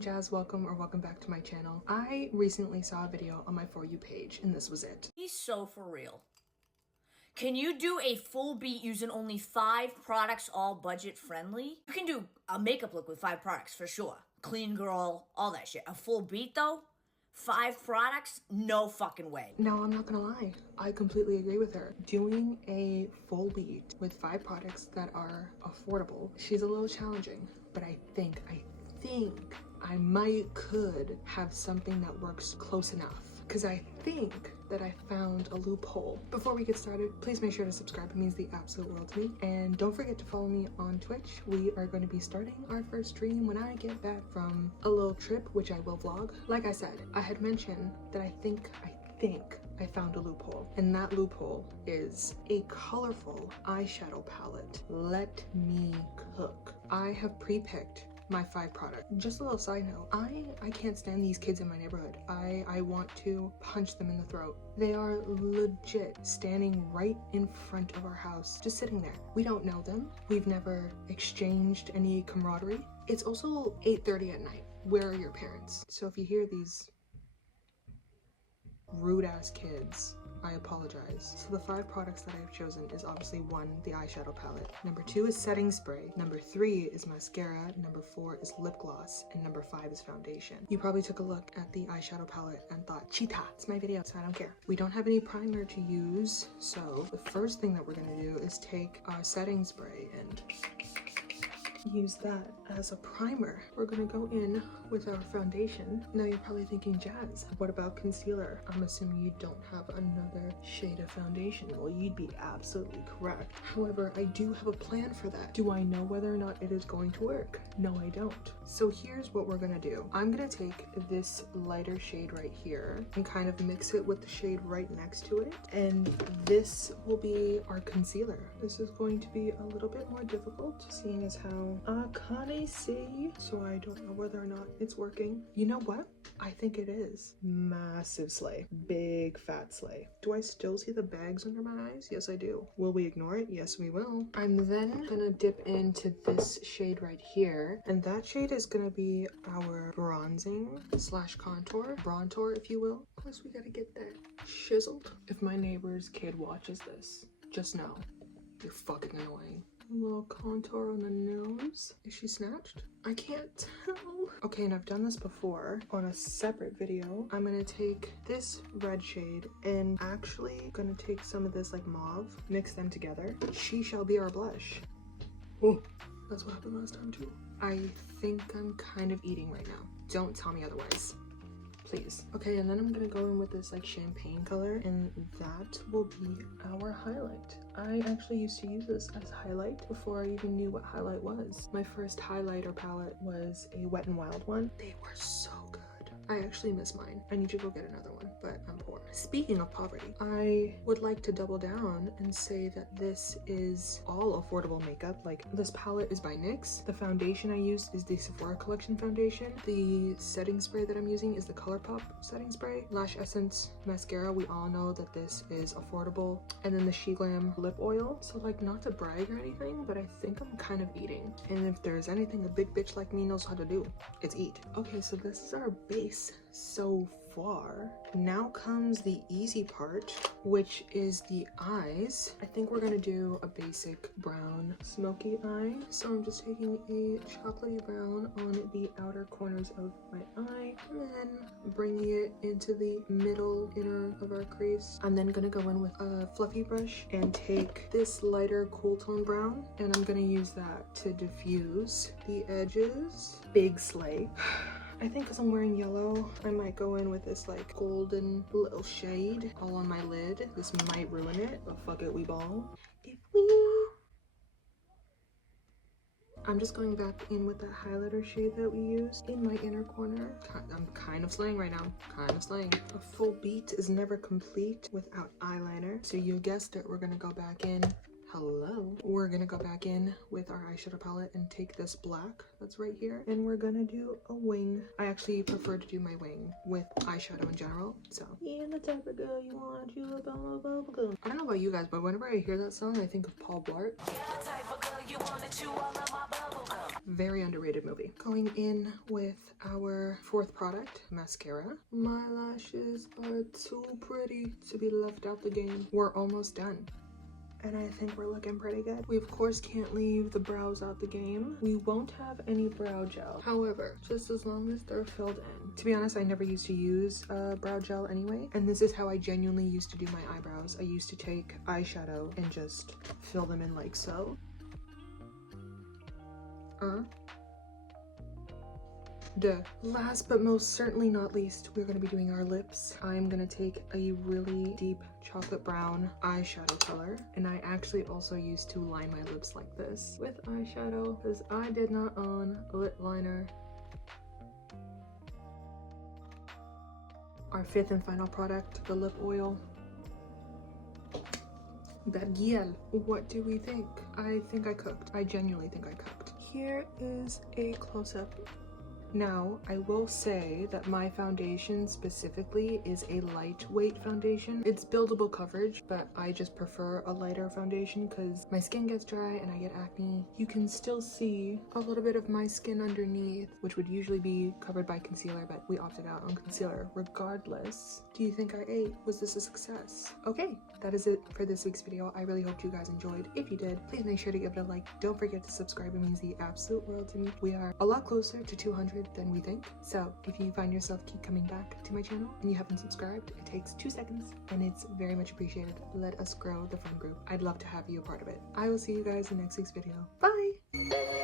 I'm Jazz, welcome back to my channel. I recently saw a video on my For You page and this was it. He's so for real. Can you do a full beat using only 5 products, all budget friendly? You can do a makeup look with 5 products for sure. Clean girl, all that shit. A full beat though? 5 products? No fucking way. Now I'm not gonna lie, I completely agree with her. Doing a full beat with 5 products that are affordable, she's a little challenging, but I think I could have something that works close enough. Because I think that I found a loophole. Before we get started, please make sure to subscribe. It means the absolute world to me. And don't forget to follow me on Twitch. We are going to be starting our first stream when I get back from a little trip, which I will vlog. Like I said, I had mentioned that I think I found a loophole. And that loophole is a colorful eyeshadow palette. Let me cook. I have pre-picked my 5 products. Just a little side note, I can't stand these kids in my neighborhood. I want to punch them in the throat. They are legit standing right in front of our house, just sitting there. We don't know them. We've never exchanged any camaraderie. It's also 8:30 at night. Where are your parents? So if you hear these rude ass kids, I apologize. So the 5 products that I've chosen is obviously 1, the eyeshadow palette. Number 2 is setting spray. Number 3 is mascara. Number 4 is lip gloss. And number 5 is foundation. You probably took a look at the eyeshadow palette and thought, cheetah, it's my video, so I don't care. We don't have any primer to use. So the first thing that we're gonna do is take our setting spray and use that as a primer. We're gonna go in with our foundation. Now you're probably thinking, Jazz, what about concealer? I'm assuming you don't have another shade of foundation. Well, you'd be absolutely correct. However, I do have a plan for that. Do I know whether or not it is going to work? No, I don't. So here's what we're gonna do. I'm gonna take this lighter shade right here and kind of mix it with the shade right next to it. And this will be our concealer. This is going to be a little bit more difficult, seeing as how I can't see, so I don't know whether or not it's working. You know what? I think it is. Massive slay. Big fat slay. Do I still see the bags under my eyes? Yes, I do. Will we ignore it? Yes, we will. I'm then gonna dip into this shade right here, and that shade is gonna be our bronzing slash contour, bronzer if you will. Plus we gotta get that chiseled. If my neighbor's kid watches this, just know you're fucking annoying. A little contour on the nose. Is she snatched? I can't tell. Okay, and I've done this before on a separate video. I'm gonna take this red shade and actually gonna take some of this like mauve, mix them together. She shall be our blush. Oh, that's what happened last time too. I think I'm kind of eating right now. Don't tell me otherwise, please. Okay, and then I'm gonna go in with this like champagne color, and that will be our highlight. I actually used to use this as highlight before I even knew what highlight was. My first highlighter palette was a Wet n Wild one. They were so good. I actually miss mine. I need to go get another one, but I'm poor. Speaking of poverty, I would like to double down and say that this is all affordable makeup. Like, this palette is by NYX. The foundation I used is the Sephora Collection foundation. The setting spray that I'm using is the ColourPop setting spray. Lash Essence mascara, we all know that this is affordable. And then the SheGlam lip oil. So like, not to brag or anything, but I think I'm kind of eating. And if there's anything a big bitch like me knows how to do, it's eat. Okay, so this is our base so far. Now comes the easy part, which is the eyes. I think we're gonna do a basic brown smoky eye. So I'm just taking a chocolatey brown on the outer corners of my eye and then bringing it into the middle inner of our crease. I'm then gonna go in with a fluffy brush and take this lighter cool tone brown, and I'm gonna use that to diffuse the edges. Big slay. I think because I'm wearing yellow, I might go in with this like golden little shade all on my lid. This might ruin it, but fuck it, we ball. I'm just going back in with that highlighter shade that we used in my inner corner. I'm kind of slaying right now, kind of slaying. A full beat is never complete without eyeliner. So you guessed it, we're gonna go back in. Hello. We're gonna go back in with our eyeshadow palette and take this black that's right here, and we're gonna do a wing. I actually prefer to do my wing with eyeshadow in general, so. Yeah, the type of girl you want, you a bubble gum. I don't know about you guys, but whenever I hear that song, I think of Paul Blart. Yeah, the type of girl you want, you all of my bubble gum. Very underrated movie. Going in with our fourth product, mascara. My lashes are too pretty to be left out the game. We're almost done. And I think we're looking pretty good. We of course can't leave the brows out the game. We won't have any brow gel. However, just as long as they're filled in. To be honest, I never used to use brow gel anyway. And this is how I genuinely used to do my eyebrows. I used to take eyeshadow and just fill them in like so. Duh. Last but most certainly not least, we're going to be doing our lips. I'm going to take a really deep chocolate brown eyeshadow color, and I actually also used to line my lips like this with eyeshadow because I did not own a lip liner. Our fifth and final product, the lip oil. Bergiel. What do we think? I think I cooked. I genuinely think I cooked. Here is a close-up. Now, I will say that my foundation specifically is a lightweight foundation. It's buildable coverage, but I just prefer a lighter foundation because my skin gets dry and I get acne. You can still see a little bit of my skin underneath, which would usually be covered by concealer, but we opted out on concealer regardless. Do you think I ate? Was this a success? Okay, that is it for this week's video. I really hope you guys enjoyed. If you did, please make sure to give it a like. Don't forget to subscribe. It means the absolute world to me. We are a lot closer to 200 than we think. So if you find yourself keep coming back to my channel and you haven't subscribed, it takes 2 seconds and it's very much appreciated. Let us grow the friend group. I'd love to have you a part of it. I will see you guys in next week's video. Bye!